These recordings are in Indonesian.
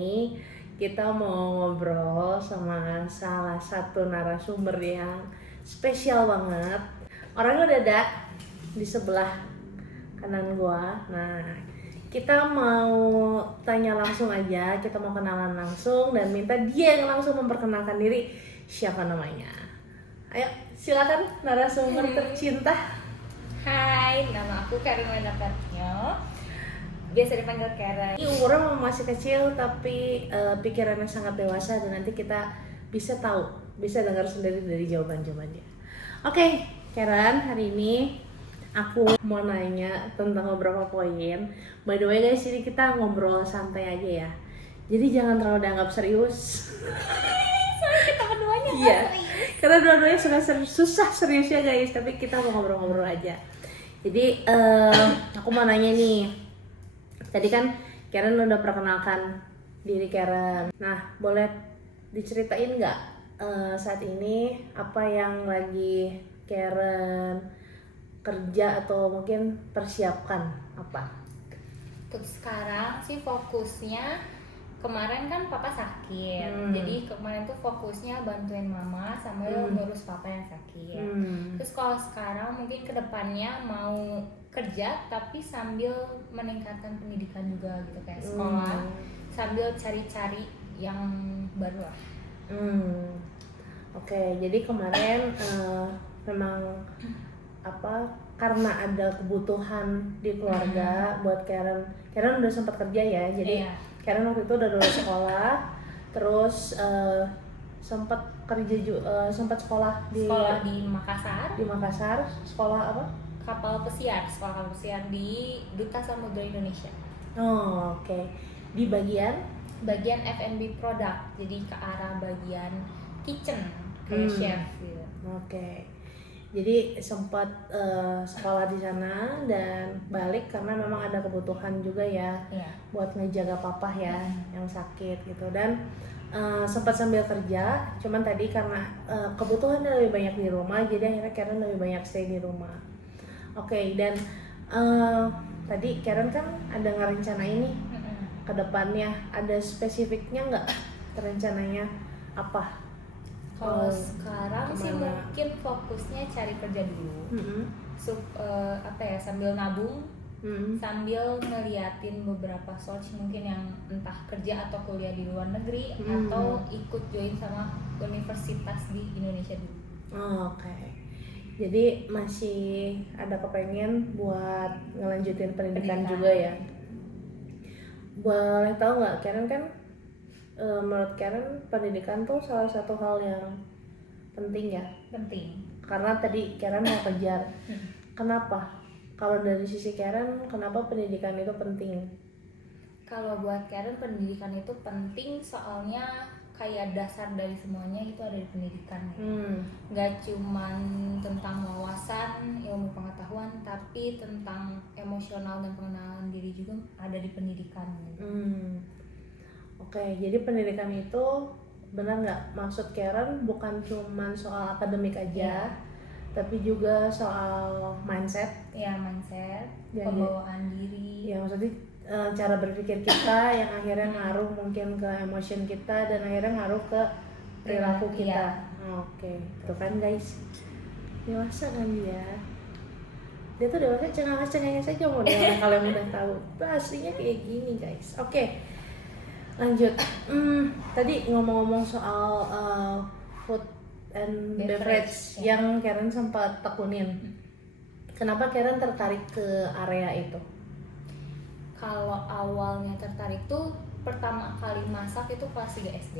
ini kita mau ngobrol sama salah satu narasumber yang spesial banget. Orangnya udah ada di sebelah kanan gua. Nah, kita mau tanya langsung aja, kita mau kenalan langsung dan minta dia yang langsung memperkenalkan diri siapa namanya. Ayo, silakan narasumber tercinta. Hai, nama aku Karen Wenda Pratnyo. Biasa dipanggil Karen. Ini umurnya masih kecil tapi pikirannya sangat dewasa dan nanti kita bisa tahu, bisa dengar sendiri dari jawaban-jawabannya. Oke, Karen, hari ini aku mau nanya tentang beberapa poin. By the way guys, ini kita ngobrol santai aja ya. Jadi jangan terlalu dianggap serius. Soalnya kita berduanya Iya, serius. karena dua-duanya susah serius ya guys, tapi kita mau ngobrol-ngobrol aja. Jadi aku mau nanya nih, tadi kan Karen udah perkenalkan diri Karen. Nah, boleh diceritain nggak saat ini apa yang lagi Karen kerja atau mungkin persiapkan apa? Untuk sekarang sih fokusnya, kemarin kan papa sakit. Jadi kemarin tuh fokusnya bantuin mama sambil ngurus papa yang sakit. Terus kalau sekarang mungkin kedepannya mau kerja tapi sambil meningkatkan pendidikan juga gitu, kayak sekolah sambil cari-cari yang baru lah. Oke, jadi kemarin memang karena ada kebutuhan di keluarga buat Karen udah sempat kerja ya, jadi Iya. Karen waktu itu udah lulus sekolah, terus sempat kerja juga, sempat sekolah di Makassar. di Makassar, sekolah apa? Sekolah kapal pesiar di Duta Samudra Indonesia. Oh, oke. Di bagian Bagian F&B product, jadi ke arah bagian kitchen, kayak chef gitu. Oke. Jadi sempat sekolah di sana dan balik karena memang ada kebutuhan juga ya, Iya. buat ngejaga papa ya yang sakit gitu, dan sempat sambil kerja. Cuman tadi karena kebutuhannya lebih banyak di rumah, jadi akhirnya Karen lebih banyak stay di rumah. Oke, dan tadi Karen kan ada ngerencana ini ke depannya, ada spesifiknya nggak rencananya apa? Kalau sekarang sih kemana? mungkin fokusnya cari kerja dulu. Sambil nabung, sambil ngeliatin beberapa source mungkin yang entah kerja atau kuliah di luar negeri, atau ikut join sama universitas di Indonesia dulu. Oke. Jadi masih ada kepengen buat ngelanjutin pendidikan juga ya. Boleh tahu nggak, Karen kan menurut Karen pendidikan tuh salah satu hal yang penting ya. Penting. Karena tadi Karen mau kejar. Kenapa? Kalau dari sisi Karen, kenapa pendidikan itu penting? Kalau buat Karen pendidikan itu penting, soalnya kayak dasar dari semuanya itu ada di pendidikan. Gak cuman tentang wawasan, ilmu pengetahuan, tapi tentang emosional dan pengenalan diri juga ada di pendidikan. Oke, jadi pendidikan itu benar nggak, maksud Karen bukan cuman soal akademik aja, tapi juga soal mindset. Ya, mindset, Ya, pembawaan diri. Ya, maksudnya cara berpikir kita yang akhirnya ngaruh mungkin ke emotion kita dan akhirnya ngaruh ke perilaku kita. Oke, tuh kan guys, dewasa kan dia tuh dewasa, cengenges saja modelnya. Kalau yang udah tahu tuh aslinya kayak gini guys. Oke, lanjut. Tadi ngomong-ngomong soal food and beverage yang Karen sempat tekunin. Kenapa Karen tertarik ke area itu? Kalau awalnya tertarik tuh pertama kali masak itu kelas 3 SD.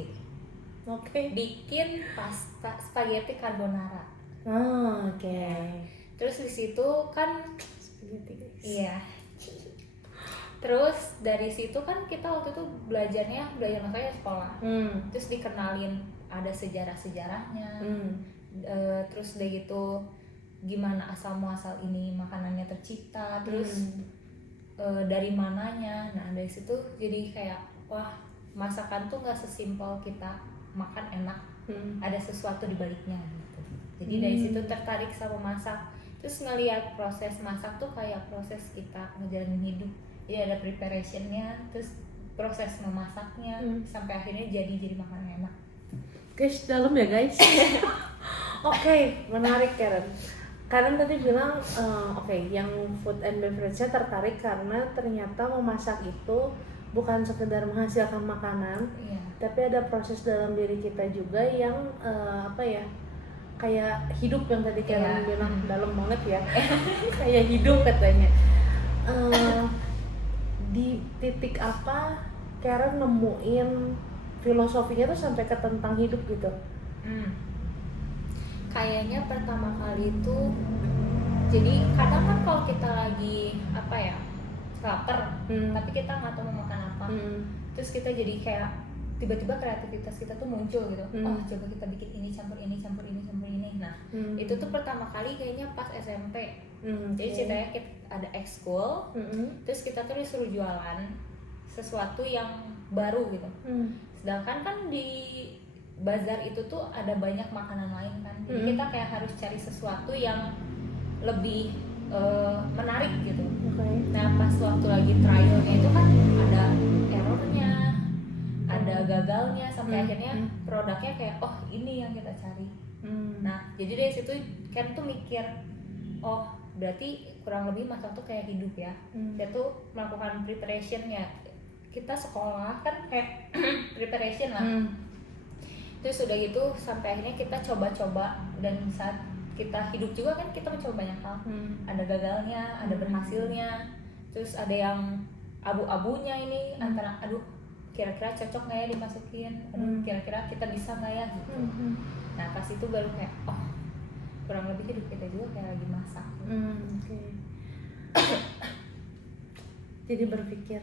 Oke. Bikin pasta spaghetti carbonara. Oke. Terus di situ kan Spaghetti guys. iya. Terus dari situ kan kita waktu itu belajar masaknya sekolah. Terus dikenalin ada sejarah-sejarahnya. Terus udah gitu gimana asal muasal ini makanannya tercipta, terus dari mananya. Nah dari situ jadi kayak wah, masakan tuh nggak sesimpel kita makan enak, ada sesuatu di baliknya gitu. Jadi dari situ tertarik sama masak. Terus ngelihat proses masak tuh kayak proses kita ngejalanin hidup. Jadi ada preparationnya, terus proses memasaknya sampai akhirnya jadi makanan enak. Guys, dalam ya guys. Oke, menarik Karen. Karen tadi bilang yang food and beverage-nya tertarik karena ternyata memasak itu bukan sekedar menghasilkan makanan, tapi ada proses dalam diri kita juga yang kayak hidup yang tadi Karen bilang dalam banget ya. Kayak hidup katanya. Di titik apa Karen nemuin filosofinya tuh sampai ke tentang hidup gitu? Kayaknya pertama kali itu, jadi kadang kan kalau kita lagi lapar, tapi kita nggak tahu mau makan apa, terus kita jadi kayak tiba-tiba kreativitas kita tuh muncul gitu. Oh, coba kita bikin ini, campur ini, campur ini, campur ini. Nah, itu tuh pertama kali kayaknya pas SMP. Jadi ceritanya kita ada ekskul, terus kita tuh disuruh jualan sesuatu yang baru gitu. Sedangkan kan di bazar itu tuh ada banyak makanan lain kan, jadi kita kayak harus cari sesuatu yang lebih menarik gitu. Nah, pas waktu lagi trialnya itu kan ada errornya, ada gagalnya, sampai akhirnya produknya kayak oh ini yang kita cari. Nah, jadi dari situ kan tuh mikir, oh berarti kurang lebih masak tuh kayak hidup ya. Kita tuh melakukan preparation ya, kita sekolah kan kayak preparation lah. Terus udah gitu sampai akhirnya kita coba-coba, dan saat kita hidup juga kan kita mencoba banyak hal. Ada gagalnya, ada berhasilnya, terus ada yang abu-abunya ini antara aduh kira-kira cocok nggak ya dimasukin, aduh kira-kira kita bisa nggak ya gitu. Nah pas itu baru kayak oh kurang lebih hidup kita juga kayak lagi masak. Jadi berpikir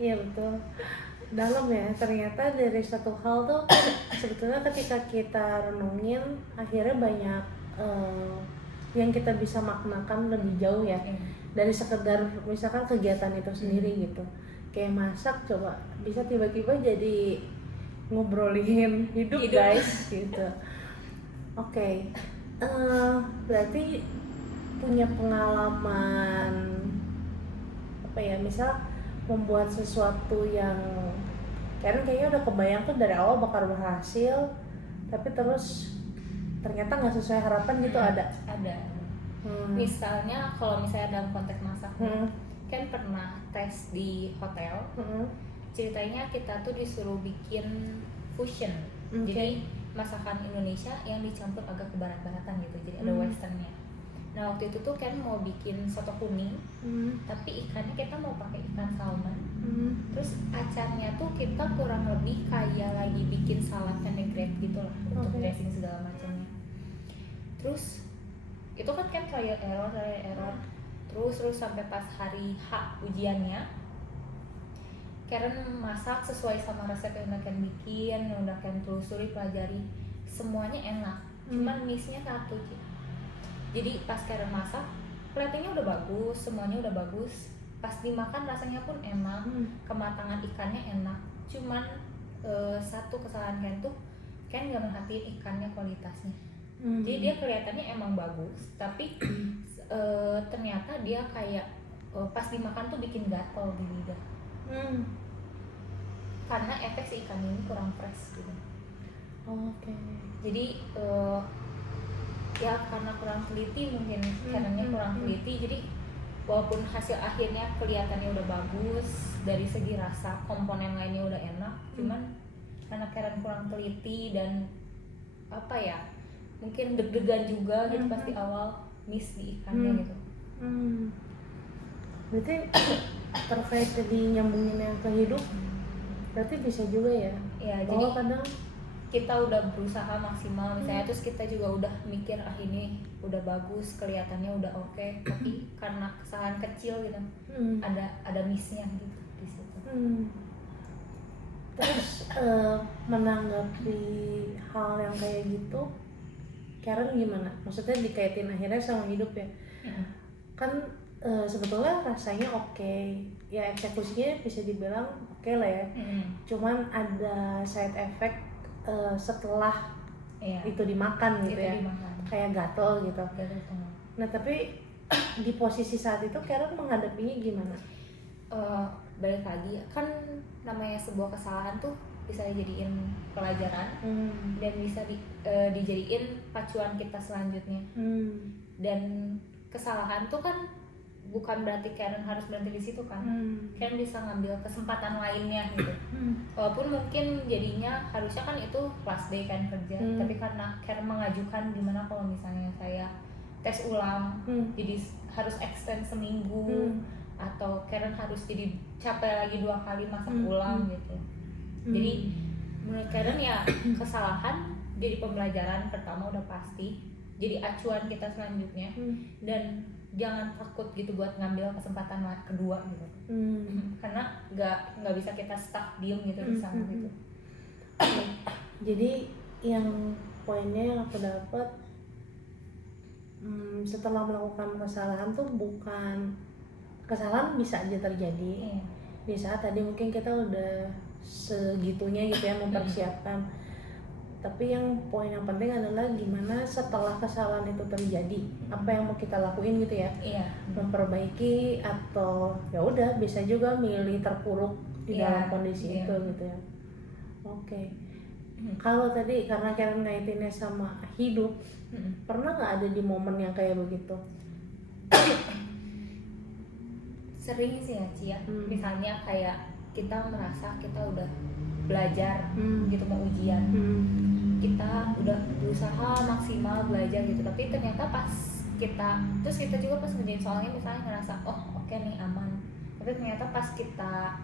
iya betul, dalam ya. Ternyata dari satu hal tuh sebetulnya ketika kita renungin akhirnya banyak yang kita bisa maknakan lebih jauh ya, dari sekedar misalkan kegiatan itu sendiri gitu. Kayak masak coba bisa tiba-tiba jadi ngobrolin hidup. Guys gitu. Oke. Berarti punya pengalaman misal membuat sesuatu yang kayaknya udah kebayang tuh dari awal bakal berhasil, tapi terus ternyata nggak sesuai harapan gitu. Ada. Misalnya kalau misalnya dalam konteks masak, kan pernah tes di hotel. Ceritanya kita tuh disuruh bikin fusion. Jadi masakan Indonesia yang dicampur agak ke barat-baratan gitu, jadi ada westernnya. Nah waktu itu tuh kan mau bikin soto kuning, tapi ikannya kita mau pakai ikan salmon. Terus acarnya tuh kita kurang lebih kayak lagi bikin salad vinaigrette gitu lah, untuk dressing segala macamnya. Terus itu kan trial error. Terus sampai pas hari H ujiannya, Karen masak sesuai sama resep yang udah Karen bikin, yang udah Karen telusuri, pelajari, semuanya enak. Cuman miss-nya satu. Jadi pas Karen masak, platingnya udah bagus, semuanya udah bagus. Pas dimakan rasanya pun enak, kematangan ikannya enak. Cuman satu kesalahan Karen tuh, Karen nggak merhatiin ikannya kualitasnya. Jadi dia kelihatannya emang bagus, tapi ternyata dia kayak pas dimakan tuh bikin gatal di lidah. Karena efek si ikan ini kurang fresh gitu. Jadi ya karena kurang teliti mungkin, karena kurang teliti, jadi walaupun hasil akhirnya kelihatannya udah bagus dari segi rasa, komponen lainnya udah enak, cuman karena Karen kurang teliti dan mungkin deg-degan juga gitu pas di awal, miss di ikannya gitu. Berarti terkait jadi nyambungin yang ke hidup, berarti bisa juga ya? Ya bahwa jadi kadang kita udah berusaha maksimal misalnya, terus kita juga udah mikir ini udah bagus, kelihatannya udah oke, tapi karena kesalahan kecil gitu, ada missnya gitu di situ. Terus menanggapi hal yang kayak gitu, Karen gimana? Maksudnya dikaitin akhirnya sama hidup ya? Kan sebetulnya rasanya oke, ya eksekusinya bisa dibilang oke lah ya. Cuman ada side effect setelah itu dimakan gitu ya, kayak gatel gitu. Nah tapi di posisi saat itu Karen menghadapinya gimana? balik lagi kan namanya sebuah kesalahan tuh bisa dijadiin pelajaran dan bisa dijadiin pacuan kita selanjutnya. Dan kesalahan tuh kan bukan berarti Karen harus berhenti di situ kan. Karen bisa ngambil kesempatan lainnya gitu. Walaupun mungkin jadinya harusnya kan itu last day kan kerja, tapi karena Karen mengajukan gimana kalau misalnya saya tes ulang, jadi harus extend seminggu, atau Karen harus jadi capek lagi 2 kali masak ulang gitu. Jadi menurut Karen ya kesalahan jadi pembelajaran pertama udah pasti, jadi acuan kita selanjutnya, dan jangan takut gitu buat ngambil kesempatan kedua gitu. Karena nggak bisa kita stuck diem gitu di sana gitu. Jadi yang poinnya yang aku dapat, setelah melakukan kesalahan tuh bukan kesalahan bisa aja terjadi di saat tadi mungkin kita udah segitunya gitu ya mempersiapkan. Tapi yang poin yang penting adalah gimana setelah kesalahan itu terjadi, apa yang mau kita lakuin gitu ya. Memperbaiki atau ya udah bisa juga milih terpuruk di dalam kondisi itu gitu ya. Oke. Kalau tadi karena Karen ngaitinnya sama hidup, pernah nggak ada di momen yang kayak begitu? Sering sih ya Ci ya. Misalnya kayak kita merasa kita udah belajar gitu mau ujian, kita udah berusaha maksimal belajar gitu, tapi ternyata pas kita juga pas ngerjain soalnya misalnya ngerasa oke nih aman, tapi ternyata pas kita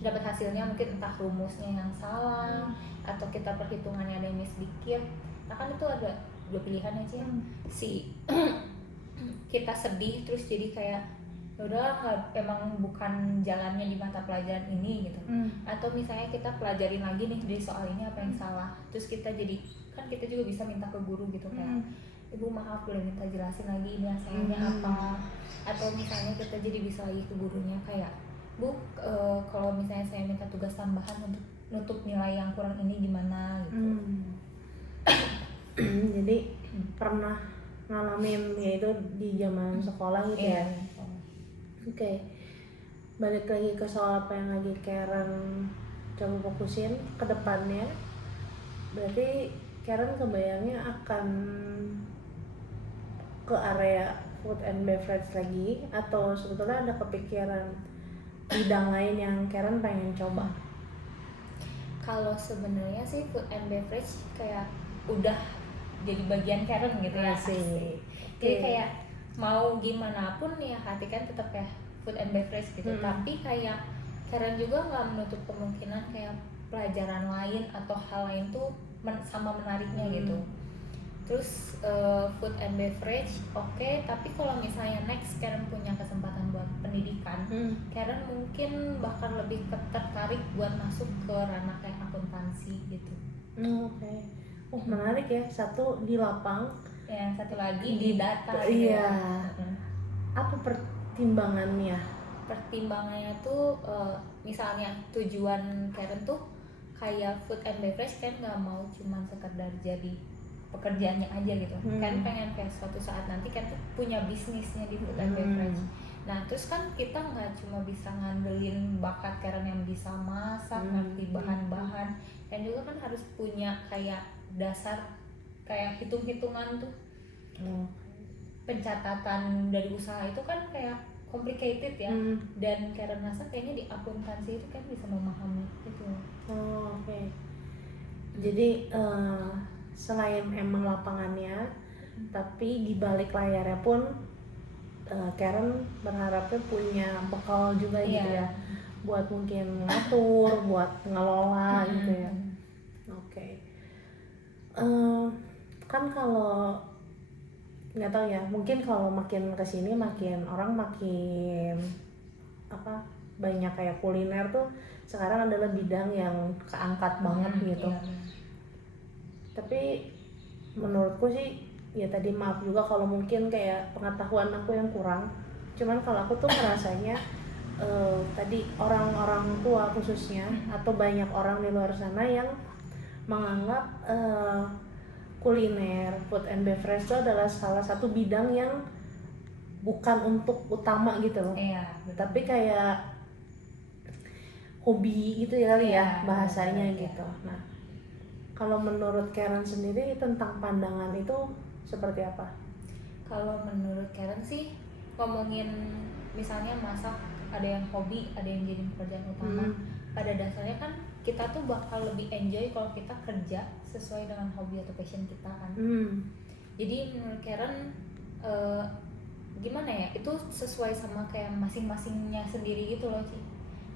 dapat hasilnya mungkin entah rumusnya yang salah atau kita perhitungannya ada yang miss dikit. Nah kan itu ada 2 pilihan ya Ci. Si kita sedih terus jadi kayak udahlah emang bukan jalannya di mata pelajaran ini gitu, atau misalnya kita pelajarin lagi nih dari soal ini apa yang salah, terus kita jadi kan kita juga bisa minta ke guru gitu kayak ibu maaf boleh minta jelasin lagi ini yang salahnya apa, atau misalnya kita jadi bisa lagi ke gurunya kayak bu kalau misalnya saya minta tugas tambahan untuk nutup nilai yang kurang ini gimana gitu. Jadi pernah ngalamin ya itu di zaman sekolah gitu ya. Oke. Balik lagi ke soal apa yang lagi Karen coba fokusin ke depannya. Berarti Karen kebayangnya akan ke area food and beverage lagi, atau sebetulnya ada kepikiran bidang lain yang Karen pengen coba? Kalau sebenarnya sih food and beverage kayak udah jadi bagian Karen gitu ya. Jadi kayak mau gimana pun ya hati kan tetap ya food and beverage gitu. Tapi kayak Karen juga nggak menutup kemungkinan kayak pelajaran lain atau hal lain tuh sama menariknya gitu. Terus food and beverage oke, tapi kalau misalnya next Karen punya kesempatan buat pendidikan, Karen mungkin bahkan lebih tertarik buat masuk ke ranah kayak akuntansi gitu. Oke. Menarik ya, satu di lapang, yang satu lagi di data. Iya. Apa pertimbangannya? Pertimbangannya tuh misalnya tujuan Karen tuh kayak food and beverage kan nggak mau cuman sekedar jadi pekerjaannya aja gitu. Kan pengen kayak suatu saat nanti kan punya bisnisnya di food and beverage. Nah terus kan kita nggak cuma bisa ngandelin bakat Karen yang bisa masak, ngerti bahan-bahan, kan juga kan harus punya kayak dasar kayak hitung-hitungan tuh. Pencatatan dari usaha itu kan kayak complicated ya. Dan Karen rasa kayaknya di akuntansi itu kan bisa memahami gitu. Oke. Jadi selain emang lapangannya, tapi di balik layarnya pun Karen berharapnya punya bekal juga gitu ya, buat mungkin ngatur, buat ngelola gitu ya. Oke. Kan kalau nggak tahu ya, mungkin kalau makin kesini makin orang makin banyak kayak kuliner tuh sekarang adalah bidang yang keangkat banget gitu. Tapi menurutku sih ya tadi maaf juga kalau mungkin kayak pengetahuan aku yang kurang, cuman kalau aku tuh ngerasanya tadi orang-orang tua khususnya atau banyak orang di luar sana yang menganggap kuliner, food and beverage itu adalah salah satu bidang yang bukan untuk utama gitu loh. Iya, tapi kayak hobi gitu ya kali ya bahasanya bener, gitu. Nah, kalau menurut Karen sendiri tentang pandangan itu seperti apa? Kalau menurut Karen sih, ngomongin misalnya masak, ada yang hobi, ada yang jadi pekerjaan utama. Pada dasarnya kan kita tuh bakal lebih enjoy kalau kita kerja sesuai dengan hobi atau passion kita kan. Jadi menurut Karen gimana ya, itu sesuai sama kayak masing-masingnya sendiri gitu loh Ci.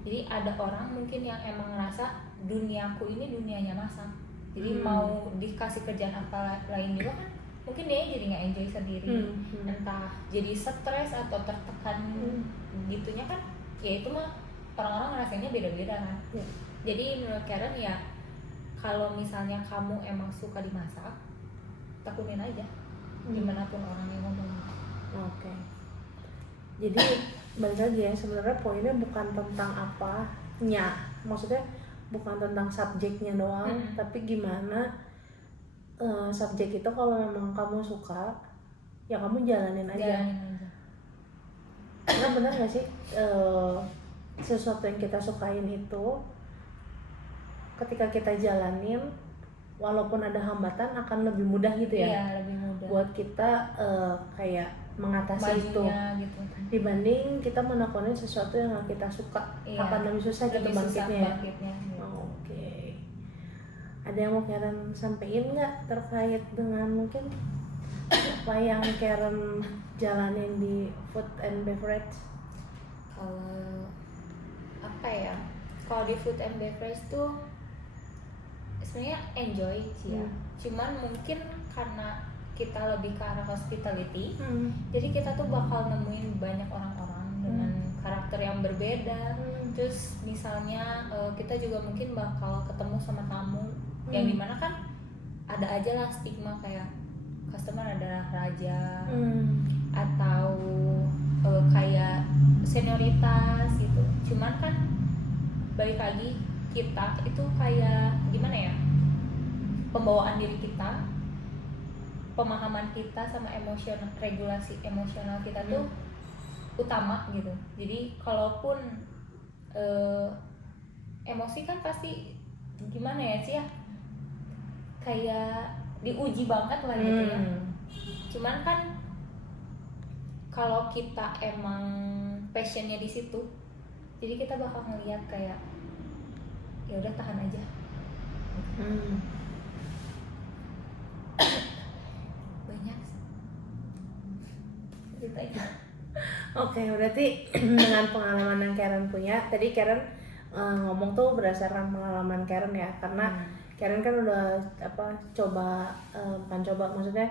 Jadi ada orang mungkin yang emang ngerasa duniaku ini dunianya masak, jadi mau dikasih kerjaan apa lain juga kan mungkin dia jadi nggak enjoy sendiri, entah jadi stres atau tertekan gitunya kan, ya itu mah orang-orang ngerasainnya beda-beda kan. Jadi menurut Karen ya, kalau misalnya kamu emang suka dimasak, tekunin aja gimana pun orang yang ngomong. Oke. Jadi balik lagi ya, sebenarnya poinnya bukan tentang apanya, maksudnya bukan tentang subjeknya doang, tapi gimana subjek itu kalau memang kamu suka, ya kamu jalanin aja. Karena benar gak sih, sesuatu yang kita sukain itu ketika kita jalanin, walaupun ada hambatan akan lebih mudah gitu ya. Iya, lebih mudah buat kita kayak mengatasi itu gitu, dibanding kita menekuni sesuatu yang gak kita suka. Akan lebih susah gitu bangkitnya. Oke. Ada yang mau Karen sampein nggak terkait dengan mungkin apa yang Karen jalanin di food and beverage? Kalau apa ya, kalau di food and beverage tuh sebenarnya enjoy sih ya. Cuman mungkin karena kita lebih ke arah hospitality, jadi kita tuh bakal nemuin banyak orang-orang dengan karakter yang berbeda. Terus misalnya kita juga mungkin bakal ketemu sama tamu yang dimana kan ada aja lah stigma kayak customer adalah raja, atau kayak senioritas gitu. Cuman kan balik lagi, kita itu kayak gimana ya, pembawaan diri kita, pemahaman kita sama emosional, regulasi emosional kita tuh utama gitu. Jadi kalaupun emosi kan pasti gimana ya sih ya, kayak diuji banget lah gitu ya. Cuman kan kalau kita emang passionnya di situ, jadi kita bakal ngelihat kayak ya udah tahan aja. Banyak ceritanya. Oke, berarti dengan pengalaman yang Karen punya, tadi Karen ngomong tuh berdasarkan pengalaman Karen ya, karena Karen kan udah bukan coba, maksudnya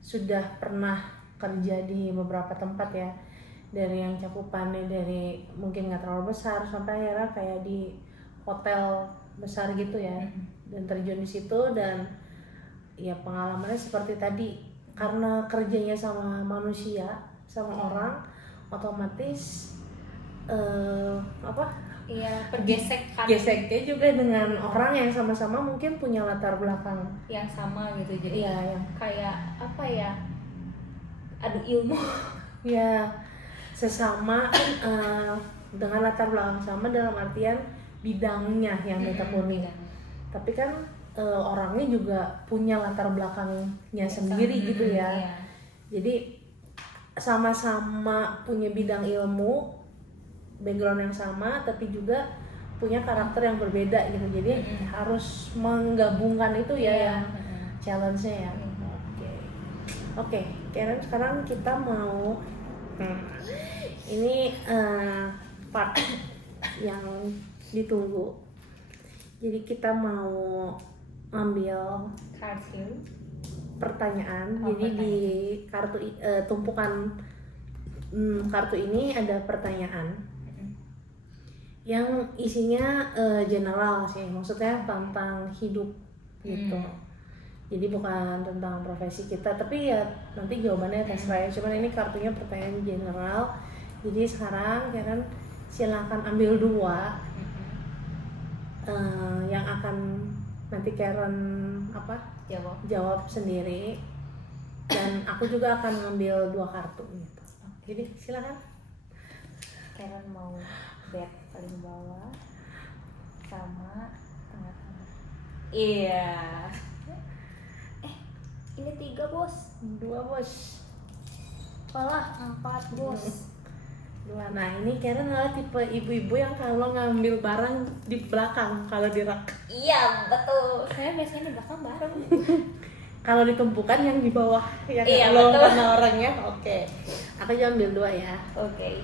sudah pernah kerja di beberapa tempat ya, dari yang cakupannya dari mungkin nggak terlalu besar sampai akhirnya kayak di hotel besar gitu ya, dan terjun di situ. Dan ya pengalamannya seperti tadi, karena kerjanya sama manusia, sama orang, otomatis geseknya juga dengan orang yang sama-sama mungkin punya latar belakang yang sama gitu. Jadi yang kayak apa ya, adu ilmu ya, sesama dengan latar belakang sama dalam artian bidangnya yang ditekuni. Tapi kan orangnya juga punya latar belakangnya sendiri gitu ya. Jadi sama-sama punya bidang ilmu, background yang sama, tapi juga punya karakter yang berbeda gitu. Jadi harus menggabungkan itu ya yang challenge-nya ya. Oke, Karen, sekarang kita mau ini part yang ditunggu. Jadi kita mau ambil pertanyaan. Jadi di kartu tumpukan kartu ini ada pertanyaan yang isinya general sih, maksudnya tentang hidup gitu. Jadi bukan tentang profesi kita, tapi ya nanti jawabannya terserah. Cuman ini kartunya pertanyaan general. Jadi sekarang Karen silakan ambil 2 yang akan nanti Karen jawab sendiri, dan aku juga akan ngambil 2 kartu gitu. Jadi silakan. Karen mau bed paling bawah sama tengah-tengah. Iya. Ini 3 bos. 2 bos. Malah 4 bos. 2. Nah ini Karen adalah tipe ibu-ibu yang kalau ngambil barang di belakang kalau di rak. Iya betul. Saya biasanya di belakang bareng. Kalau ditumpukan yang di bawah yang Iya, kalau betul. karena orangnya. Oke. Aku juga ambil 2 ya. Oke.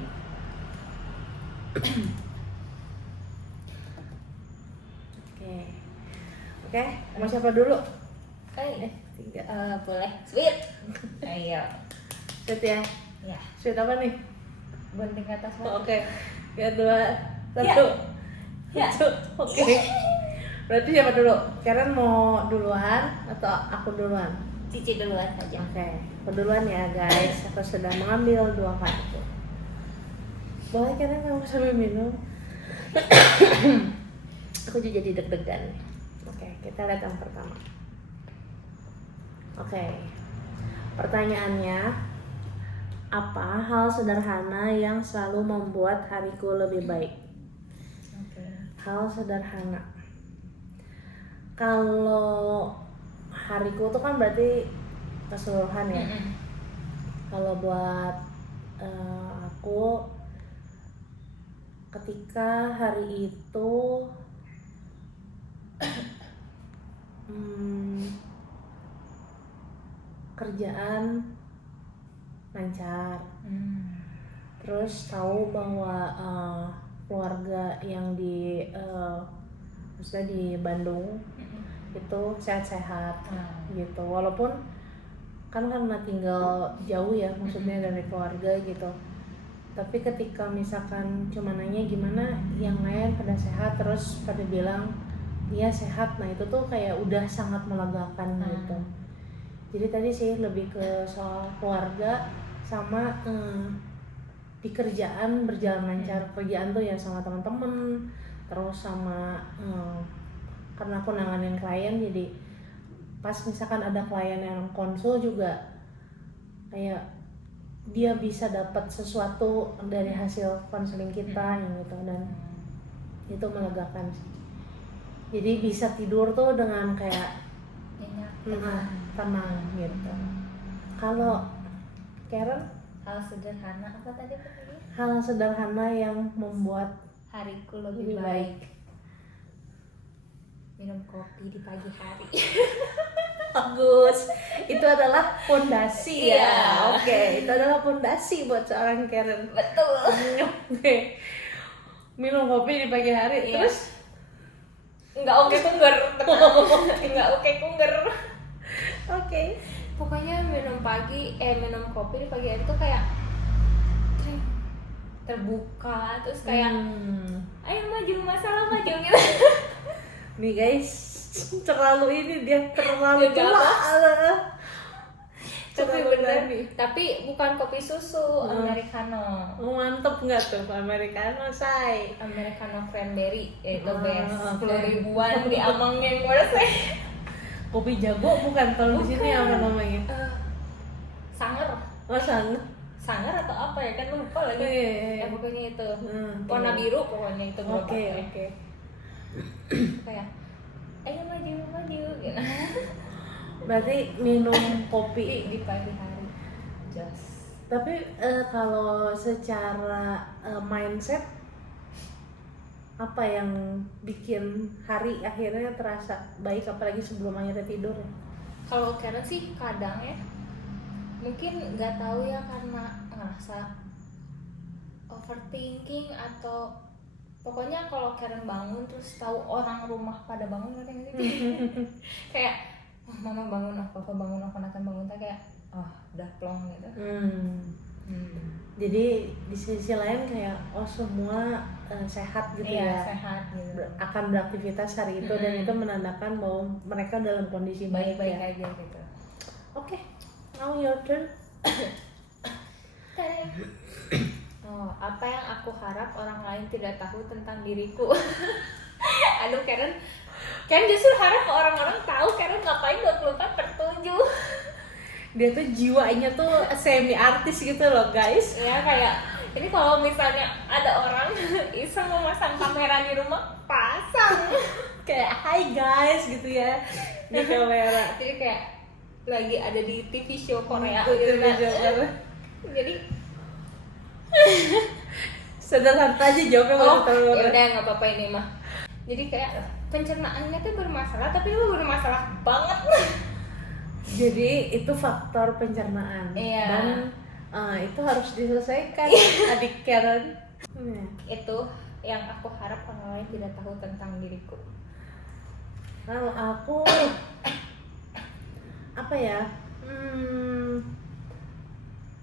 Oke, mau siapa dulu? 3. 3. Boleh. Sweet. Ayo. Sweet ya. Ya. Sweet apa nih? Gunting ke atas Oh, batu. Oke. 3, 2, 1. Ya. Oke. Berarti siapa dulu? Karen mau duluan atau aku duluan? Cici duluan saja. Oke, aku duluan ya guys. Aku sudah mengambil 2 kartu. Boleh Karen kamu sambil minum? Aku juga jadi deg-degan. Oke, kita lihat yang pertama. Oke. Pertanyaannya, apa hal sederhana yang selalu membuat hariku lebih baik? Oke. Hal sederhana. Kalau hariku tuh kan berarti keseluruhan ya. Kalau buat aku, ketika hari itu kerjaan lancar, terus tahu bahwa keluarga yang maksudnya di Bandung itu sehat-sehat gitu, walaupun kan karena tinggal jauh ya, maksudnya dari keluarga gitu. Tapi ketika misalkan cuma nanya gimana yang lain pada sehat, terus pada bilang dia sehat, nah itu tuh kayak udah sangat melegakan gitu. Jadi tadi sih lebih ke soal keluarga sama di kerjaan berjalan lancar. Kerjaan tuh ya sama teman-teman, terus sama karena aku nanganin klien, jadi pas misalkan ada klien yang konsul juga kayak dia bisa dapat sesuatu dari hasil konseling kita yang gitu, dan itu melegakan sih. Jadi bisa tidur tuh dengan kayak tenang gitu. Kalau Karen, hal sederhana apa tadi? hal sederhana yang membuat Hariku lebih baik. Minum kopi di pagi hari. Bagus. Itu adalah fondasi ya. Iya. Oke, itu adalah fondasi buat seorang Karen. Betul. Oke. Minum kopi di pagi hari. Iya. Terus Enggak oke kunger. Enggak oke kunger. oke. Pokoknya minum kopi di pagi hari tuh kayak terbuka, terus kayak ayo maju, masalah maju gitu. Nih guys, terlalu ini dia terlalu Gak tua. Tapi Terlalu bener, berani. tapi bukan kopi susu, americano. Mantep nggak tuh americano say? Americano cranberry, the best. Oke. 10.000-an di Amangnya worth it. Kopi jago bukan, kalau di sini Bukan. apa namanya? Sanger. Oh sana. Sanger atau apa ya, kan lupa lagi. Iya. Ya pokoknya itu. Hmm, Warna oke. biru pokoknya itu gerobaknya. Oke. Kayak ayo maju gitu. Berarti minum kopi. Di pagi hari. Just. Tapi kalau secara mindset, apa yang bikin hari akhirnya terasa baik, apalagi sebelum akhirnya tidur ya? Kalau Karen sih kadang ya, mungkin nggak tahu ya, karena ngerasa overthinking atau pokoknya kalau Karen bangun terus tahu orang rumah pada bangun gitu. Kayak mama bangun, papa bangun, akan bangun, kayak udah plong gitu. Jadi di sisi lain kayak semua sehat gitu Iya, ya, sehat gitu. akan beraktivitas hari itu, dan itu menandakan bahwa mereka dalam kondisi baik Baik-baik ya. aja gitu. Oke, now your turn. Apa yang aku harap orang lain tidak tahu tentang diriku? Aduh, Karen justru harap orang-orang tahu Karen ngapain 24/7. Dia tuh jiwanya tuh semi artis gitu loh guys. Ya kayak ini kalau misalnya ada orang iseng memasang kamera di rumah, pasang Kayak hi guys gitu ya di kamera. jadi kayak lagi ada di TV show Korea Itu gitu kan. jawabannya. Jadi Sederhana aja jawabnya oh terlalu ya udah nggak apa-apa ini mah. Jadi kayak pencernaannya tuh bermasalah, tapi itu bermasalah banget. Jadi itu faktor pencernaan. Iya. Dan itu harus diselesaikan adik Karen. Itu yang aku harap orang lain tidak tahu tentang diriku. Kalau aku apa ya?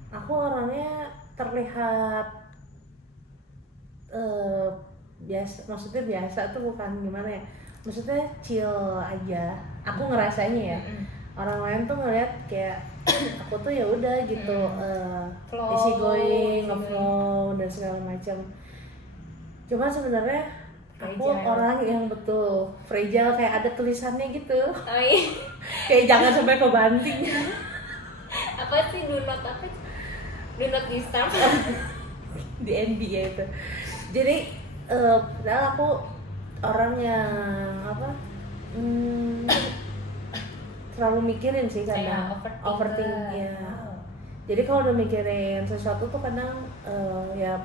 Aku orangnya terlihat biasa, maksudnya biasa tuh bukan gimana ya? Maksudnya chill aja. Aku ngerasanya ya. Orang lain tuh ngeliat kayak aku tuh ya udah gitu, easy going, ngeflow dan segala macam. Cuma sebenarnya aku orang yang betul fragile, kayak ada tulisannya gitu. Oh, iya. Kayak jangan sampai kebanting. Apa sih do not disturb Di NBA itu. Jadi padahal aku orang yang apa? Terlalu mikirin sih kadang, overthinking ya. Jadi kalau udah mikirin sesuatu tuh kadang ya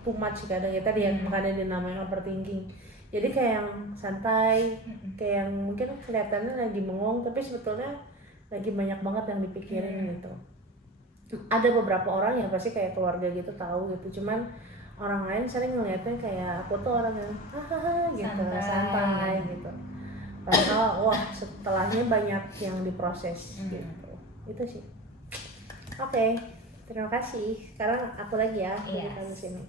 too much kadang ya, tadi yang makanya dinamain overthinking. Jadi kayak yang santai, kayak yang mungkin kelihatannya lagi bengong tapi sebetulnya lagi banyak banget yang dipikirin gitu. Ada beberapa orang yang pasti kayak keluarga gitu tahu gitu, cuman orang lain sering ngeliatnya kayak aku tuh orang yang hahaha gitu, santai gitu. Padahal wah setelahnya banyak yang diproses gitu. Itu sih. Oke, terima kasih. Sekarang aku lagi ya di sini.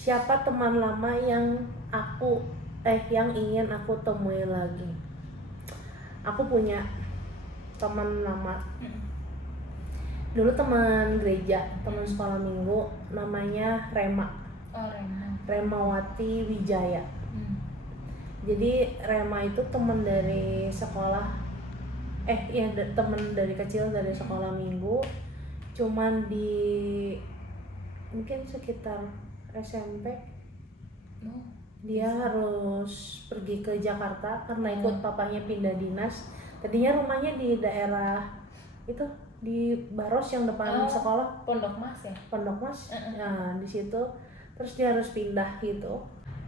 Siapa teman lama yang yang ingin aku temui lagi? Aku punya teman lama. Dulu teman gereja, teman sekolah minggu, namanya Rema. Oh, Remawati Wijaya. Jadi Rema itu teman dari sekolah, teman dari kecil dari sekolah minggu, cuman di mungkin sekitar SMP dia harus pergi ke Jakarta karena ikut papanya pindah dinas. Tadinya rumahnya di daerah itu di Baros yang depan sekolah, Pondok Mas ya. Pondok Mas. Nah di situ terus dia harus pindah gitu.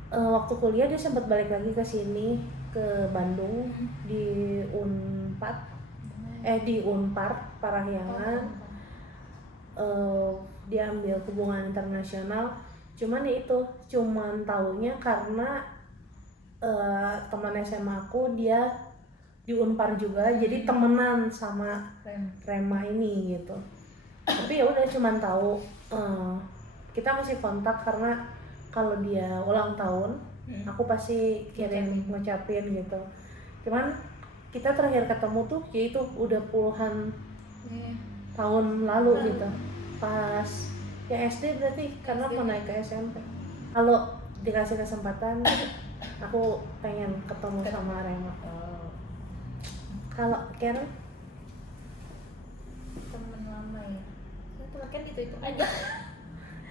Waktu kuliah dia sempat balik lagi ke sini ke Bandung di di Unpar Parahyangan. Dia ambil hubungan internasional, cuman taunya karena teman SMA aku dia di Unpar juga, jadi temenan sama Rema ini gitu. Tapi ya udah cuman tahu, kita masih kontak karena kalau dia ulang tahun aku pasti kirim ngucapin gitu. Cuman kita terakhir ketemu tuh yaitu udah puluhan tahun lalu gitu, pas ya SD berarti, karena mau naik ke SMP. Kalau dikasih kesempatan aku pengen ketemu sama Rema. Kalau Karen? Temen lama ya, temen kan itu aja.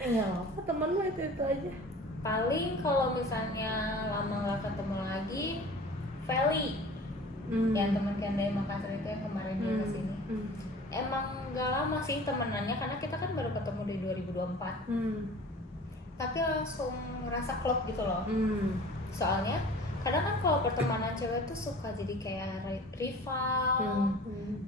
Nggak apa, temen lo itu aja. Paling kalau misalnya lama nggak ketemu lagi, Feli, yang teman kan dari Makassar itu yang kemarin dia kesini. Emang nggak lama sih temenannya, karena kita kan baru ketemu di 2024. Tapi langsung ngerasa klop gitu loh. Soalnya kadang kan kalau pertemanan cewek tuh suka jadi kayak rival,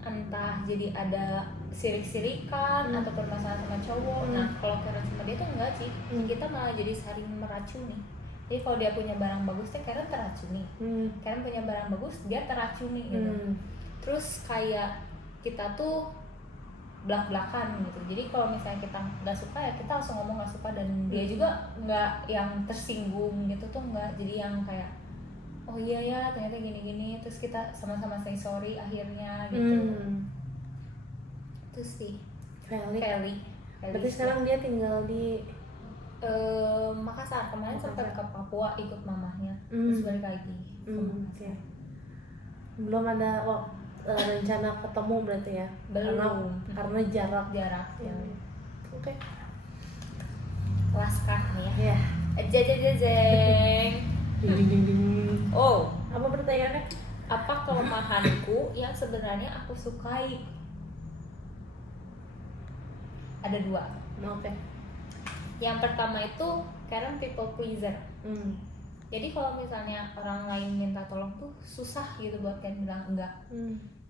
entah jadi ada sirik-sirikan atau permasalahan sama cowok. Nah kalau Karen sama dia tuh enggak sih, kita malah jadi saling meracuni. Jadi kalau dia punya barang bagus tuh Karen teracuni, Karen punya barang bagus dia teracuni gitu. Terus kayak kita tuh belak-belakan gitu. Jadi kalau misalnya kita nggak suka ya kita langsung ngomong nggak suka, dan dia juga nggak yang tersinggung gitu tuh nggak. Jadi yang kayak oh iya ya ternyata gini-gini, terus kita sama-sama say sorry akhirnya gitu. Itu sih Feli. Berarti sekarang dia tinggal di Makassar. Kemarin sempat ke Papua ikut mamahnya, terus balik lagi ke Makassar. Belum ada rencana ketemu berarti ya? Belum. Karena jarak. Ya. Oke. Laskah nih ya. Ya. Jeng. Ding. Oh, Apa pertanyaannya? apa kelemahanku yang sebenarnya aku sukai? Ada 2. Oke. Yang pertama itu Karen people pleaser. Jadi kalau misalnya orang lain minta tolong tuh susah gitu buat Karen bilang enggak.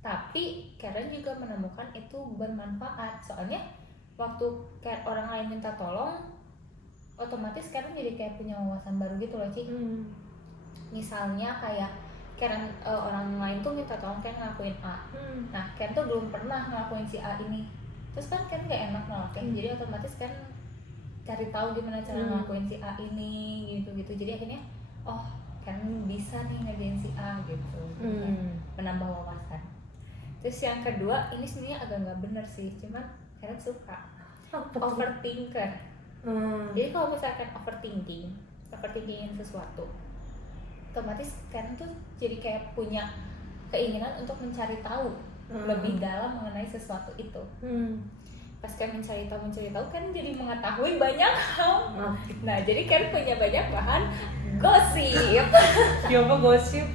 Tapi Karen juga menemukan itu bermanfaat. Soalnya waktu orang lain minta tolong, otomatis Karen jadi kayak punya wawasan baru gitu loh, Ci. Misalnya kayak Karen orang lain tuh minta tolong Karen ngelakuin A. Nah, Karen tuh belum pernah ngelakuin si A ini. Terus kan Karen gak enak ngelakuin. Jadi otomatis Karen cari tahu gimana cara ngelakuin si A ini gitu. Jadi akhirnya kan bisa nih ngerjain si A gitu. Menambah wawasan. Terus yang kedua, ini sebenarnya agak nggak bener sih, cuman Karen suka overthinker. Jadi kalau misalkan overthinkingin sesuatu, otomatis Karen tuh jadi kayak punya keinginan untuk mencari tahu lebih dalam mengenai sesuatu itu. Pas kan mencari tahu kan jadi mengetahui banyak hal. Nah, jadi kan punya banyak bahan gosip. Siapa gosip?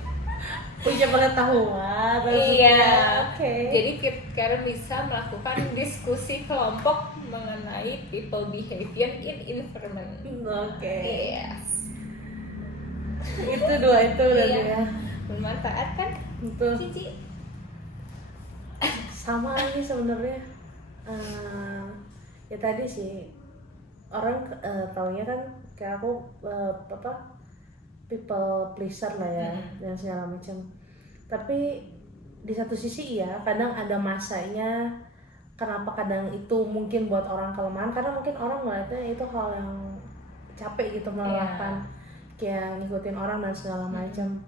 Punya pengetahuan. Iya. Oke. Jadi Karen bisa melakukan diskusi kelompok mengenai people behavior in environment. Oke. Yes. Itu 2 itu berarti ya. Bermanfaat kan? Betul. Cici. Sama ini sebenarnya. Ya tadi sih orang taunya kan kayak aku people pleaser lah ya, dan segala macam. Tapi di satu sisi ya kadang ada masanya. Kenapa kadang itu mungkin buat orang kelemahan, karena mungkin orang melihatnya itu hal yang capek gitu melelahkan, kayak ngikutin orang dan segala macam.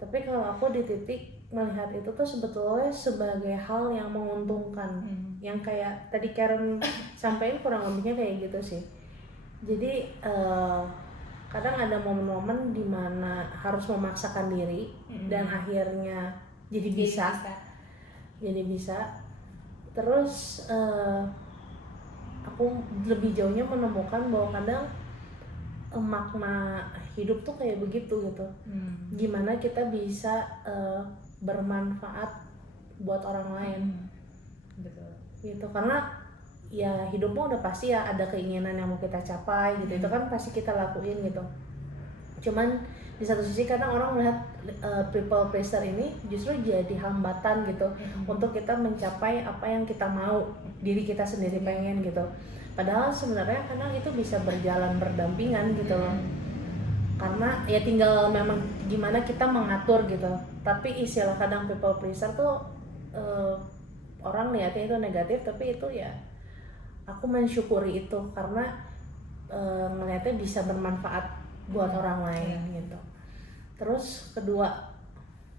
Tapi kalau aku di titik melihat itu tuh sebetulnya sebagai hal yang menguntungkan. Yang kayak tadi Karen sampaikan kurang lebihnya kayak gitu sih. Jadi kadang ada momen-momen dimana harus memaksakan diri dan akhirnya jadi bisa. Terus aku lebih jauhnya menemukan bahwa kadang makna hidup tuh kayak begitu gitu. Gimana kita bisa bermanfaat buat orang lain. Betul. Gitu, karena ya hidupmu udah pasti ya ada keinginan yang mau kita capai gitu. Itu kan pasti kita lakuin gitu. Cuman di satu sisi kadang orang melihat people pleaser ini justru jadi hambatan gitu untuk kita mencapai apa yang kita mau, diri kita sendiri pengen gitu. Padahal sebenarnya kadang itu bisa berjalan berdampingan gitu loh. Karena ya tinggal memang gimana kita mengatur gitu. Tapi istilah kadang people pleaser tuh orang lihatnya itu negatif, tapi itu ya aku mensyukuri itu karena ngelihatnya bisa bermanfaat buat orang lain gitu. Terus kedua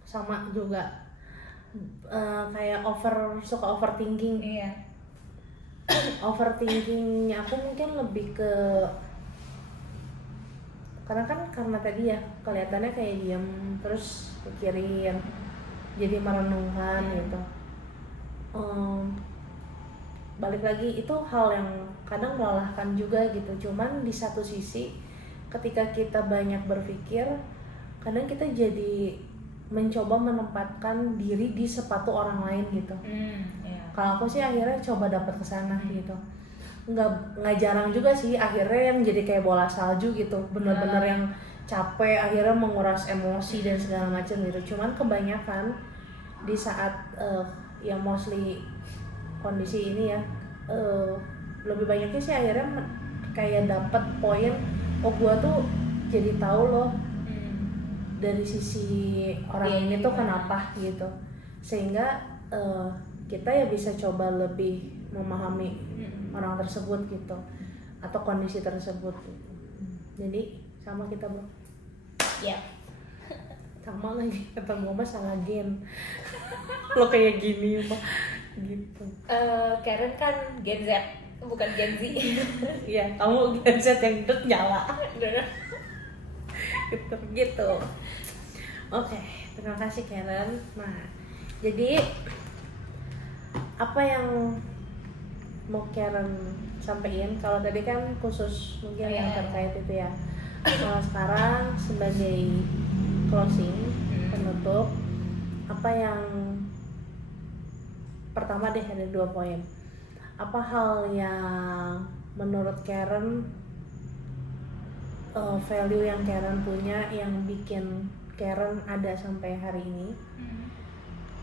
sama juga kayak suka overthinking. Overthinkingnya aku mungkin lebih ke karena tadi ya kelihatannya kayak diam terus pikirin, jadi merenungkan gitu. Balik lagi itu hal yang kadang melelahkan juga gitu. Cuman di satu sisi ketika kita banyak berpikir, kadang kita jadi mencoba menempatkan diri di sepatu orang lain gitu. Kalau aku sih akhirnya coba dapat kesana gitu. Nggak jarang juga sih akhirnya yang jadi kayak bola salju gitu, bener-bener yang capek, akhirnya menguras emosi dan segala macam gitu. Cuman kebanyakan di saat yang mostly kondisi ini ya lebih banyaknya sih akhirnya kayak dapat poin, gua tuh jadi tahu loh dari sisi orang ini tuh kenapa gitu, sehingga kita ya bisa coba lebih memahami orang tersebut gitu atau kondisi tersebut gitu. Jadi sama kita bro. Sama lagi kata gua salah gen. Lo kayak gini apa gitu. Karen kan Gen Z, bukan Gen Z. Iya, kamu Gen Z yang nyala. gitu. Oke, terima kasih Karen. Nah, Jadi apa yang mau Karen sampaikan? Kalau tadi kan khusus mungkin yang terkait itu ya. Kalau sekarang sebagai closing, penutup, apa yang pertama deh, ada 2 poin. Apa hal yang menurut Karen, value yang Karen punya yang bikin Karen ada sampai hari ini?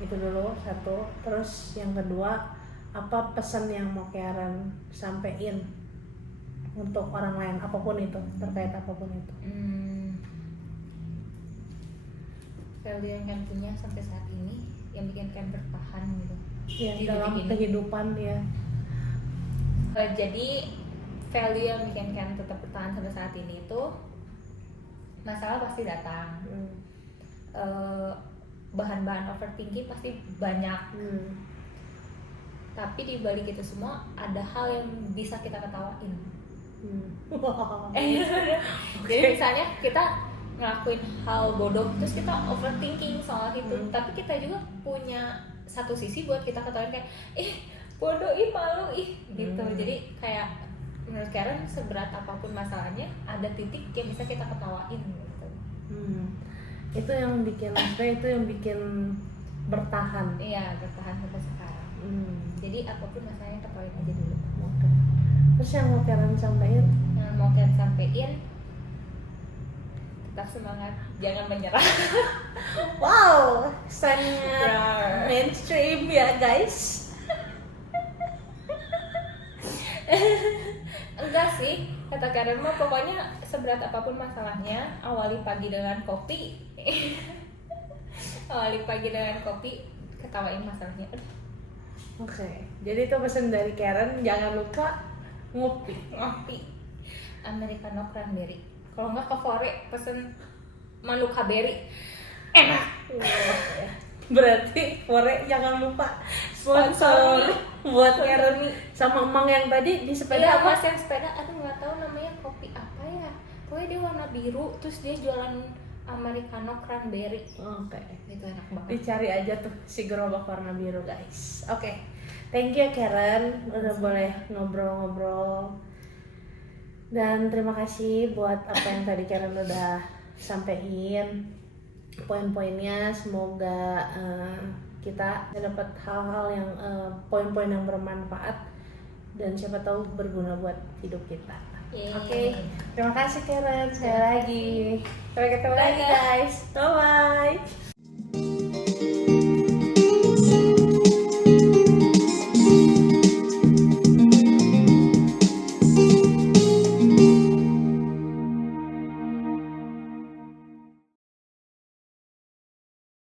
Itu dulu satu. Terus yang kedua, apa pesan yang mau Karen sampein untuk orang lain, apapun itu, terkait apapun itu? Value yang Karen punya sampai saat ini yang bikin Karen bertahan gitu Ya, dalam kehidupan ya. Jadi value yang bikin Karen tetap bertahan sampai saat ini itu, masalah pasti datang, bahan-bahan overthinking pasti banyak, tapi di balik itu semua ada hal yang bisa kita ketawain. Jadi misalnya kita ngelakuin hal bodoh terus kita overthinking soal itu, tapi kita juga punya satu sisi buat kita ketawain, kayak bodoh, malu gitu. Jadi kayak menurut Karen, seberat apapun masalahnya ada titik yang bisa kita ketawain gitu. Itu yang bikin, itu yang bikin bertahan. Iya, bertahan sampai sekarang. Jadi apapun masalahnya ketawain aja dulu. Terus yang mau Karen sampaikan? Yang mau Karen sampaikan, tetap semangat, jangan menyerah. Wow, sangat mainstream ya guys. Enggak sih, kata Karen mah pokoknya seberat apapun masalahnya, awali pagi dengan kopi. Awali pagi dengan kopi, ketawain masalahnya. Oke, jadi itu pesan dari Karen, jangan lupa ngopi. Americano cranberry. Kalau nggak ke Fore, pesen Manuka berry. Enak. Berarti Fore jangan lupa sponsor buat Karen sama Emang yang tadi di sepeda. Iya, apa? Mas yang sepeda, aduh nggak tahu namanya kopi apa ya. Pokoknya dia warna biru, terus dia jualan Americano cranberry. Oke. Itu enak banget. Dicari aja tuh si gerobak warna biru guys. Oke. Thank you Karen, udah boleh ngobrol-ngobrol. Dan terima kasih buat apa yang tadi Karen udah sampein, poin-poinnya. Semoga kita dapat hal-hal yang poin-poin yang bermanfaat dan siapa tahu berguna buat hidup kita. Oke, terima kasih Karen sekali lagi. Sampai ketemu lagi guys. Bye bye.